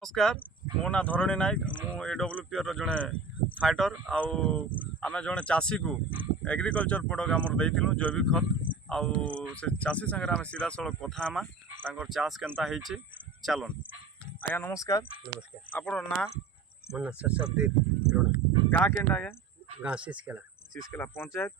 नमस्कार मो ना धरणी नायक मु एडब्ल्यूपीआर जड़े फाइटर आम जड़े चाषी को एग्रीकल्चर प्रोडक्ट आमर देलु जैविक खत आउ से चाषी सागर आम सीधा सड़क कथा हमा चाष केनता होइछि चलन आज्ञा नमस्कार। नमस्कार। आपन ना मन सशब्दीर गाँ केनटा आज्ञा गाँ सिसकेला सिसकेला पंचायत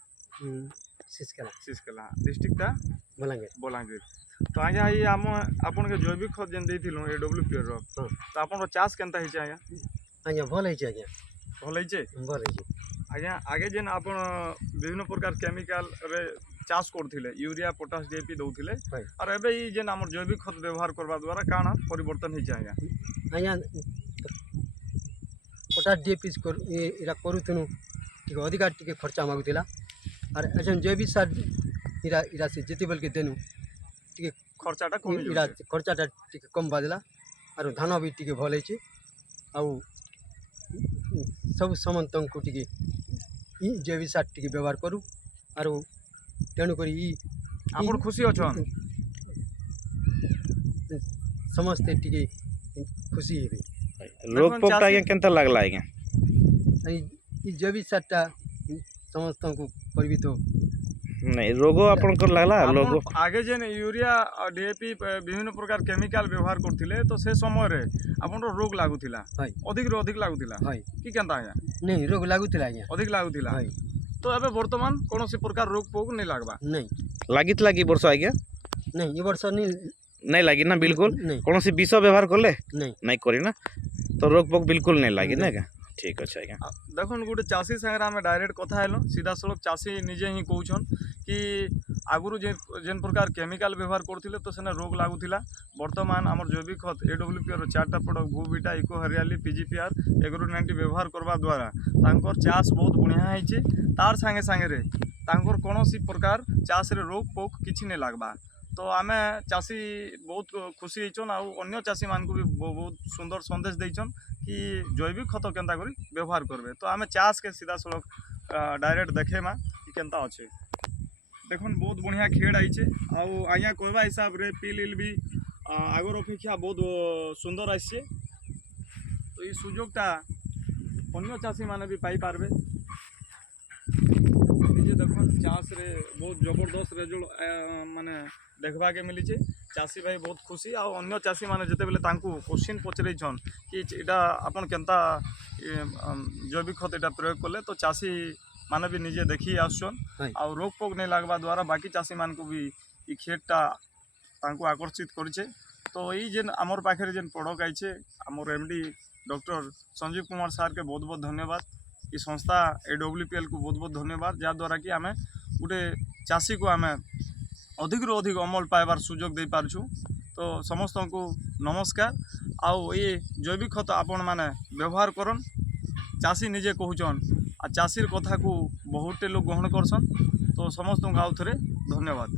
सिसकेला सिसकेला डिस्ट्रिक्टा बलांगीर बलांगीर। तो आज्ञा ये आम आपन के जैविक खत जेन देइथिलु एडब्ल्यूपीआर रो हाँ तो आपन चाष केनता होइछि आज्ञा आज्ञा भल है आज्ञा भल होइछि भल है आज्ञा आगे जेन आपन विभिन्न प्रकार केमिकल रे चाष करथिले यूरिया पोटास डीएपी दउथिले और एबे ई जेन हमर जैविक खत व्यवहार करबा द्वारा काना परिवर्तन होइछि आज्ञा आज्ञा पोटास डीएपी इरा करूथनु टिके अधिका टिके खर्चा मागुतिला और एजन जैविक सार इरा इरा से जेते बेल के देनु टिके खर्चाटा कम इरा खर्चाटा टिके कम बाजला और धान भी टिके भल है आउ सब समन्तों को टिके ई जैविक सार टिके व्यवहार करू और तेणुक आपन खुशी अछन समस्ते टिके खुशी हेबे। रोग पोकटा आज्ञा केनता लागला आज्ञा ई जैविक सारटा समस्तों को परिवित नहीं रोगो आपनकर लागला लोगो आगे जेन यूरिया डीएपी विभिन्न प्रकार केमिकल व्यवहार करथिले तो से समय रे आपन रोग लागुथिला अधिक रो अधिक लागुथिला की केनता आज्ञा नहीं रोग लागुथिला आज्ञा अधिक लागुथिला तो एबे वर्तमान कोनोसी प्रकार रोग पोग नहीं लागबा नहीं लागित लागी वर्ष आज्ञा नहीं ये वर्ष नहीं लागी ना बिल्कुल नहीं कोनोसी विष व्यवहार करले नहीं नहीं करी ना तो रोग पोक बिल्कुल नहीं लागी ना क्या ठीक अच्छे आज्ञा देखुन गोटे चाषी सागर आम डायरेक्ट कथा हेलो सीधा सड़क चाषी निजे ही कहउछन कि आगुरु जेन प्रकार केमिकल व्यवहार करथिले तो सेने रोग लागुथिला वर्तमान आमर जैविक खत एडब्ल्यूपीआर चारटा प्रोडक्ट भूविटा इको हरियाली पीजीपीआर एग्रो 90 व्यवहार करबा द्वारा तांकर चाष बहुत बढ़िया होइछे तार संगे संगे रे तांकर कोनोसी प्रकार चाष रे रोग पोक किछि नै लागबा तो आमे चाषी बहुत खुशी होइछन आ अन्य चाषी मान को भी बहुत सुंदर संदेश देइछन कि जैविक खत केनता करी व्यवहार करबे तो आमे चाष के सीधा सड़क डायरेक्ट देखेमा कि केनता अच्छे देखुन बहुत बढ़िया खेड़ आइछे आउ आज्ञा कहबा हिसाब रे पिल भी आगर अपेक्षा बहुत सुंदर आइछे तो ये सुजोगटा अन्य चाषी माने भी पाई पारबे निजे देखुन चाष रे बहुत जबरदस्त रिजल्ट माने देखबा के मिली चाषी भाई बहुत खुशी आ अन्य चाषी माने जते बेले तांकू क्वेश्चन पचरै छन कि एटा आपन केनता जैविक खत एटा प्रयोग करले तो चाषी माने भी निजे देखी आसन आ रोग पोक नहीं लागबा द्वारा बाकी चाषी मान को भी ई खेतटा तांकू आकर्षित करछे तो ई जेन हमर पाखरे जेन प्रोडक्ट आइछे हमर MD doctor Sanjeev Kumar sir के बहुत बहुत धन्यवाद ई संस्था एडब्ल्यूपीएल को बहुत बहुत धन्यवाद जा द्वारा कि आमे गोटे चाषी को आमे अधिक रो अधिक अमल पाइबार सुजोग दे पारछु तो समस्त को नमस्कार आउ ये जैविक खत आपण माने व्यवहार करन चाषी निजे कहउछन आ चाषीर कथा को बहुते लोग ग्रहण करसन तो समस्त को आउ थरे धन्यवाद।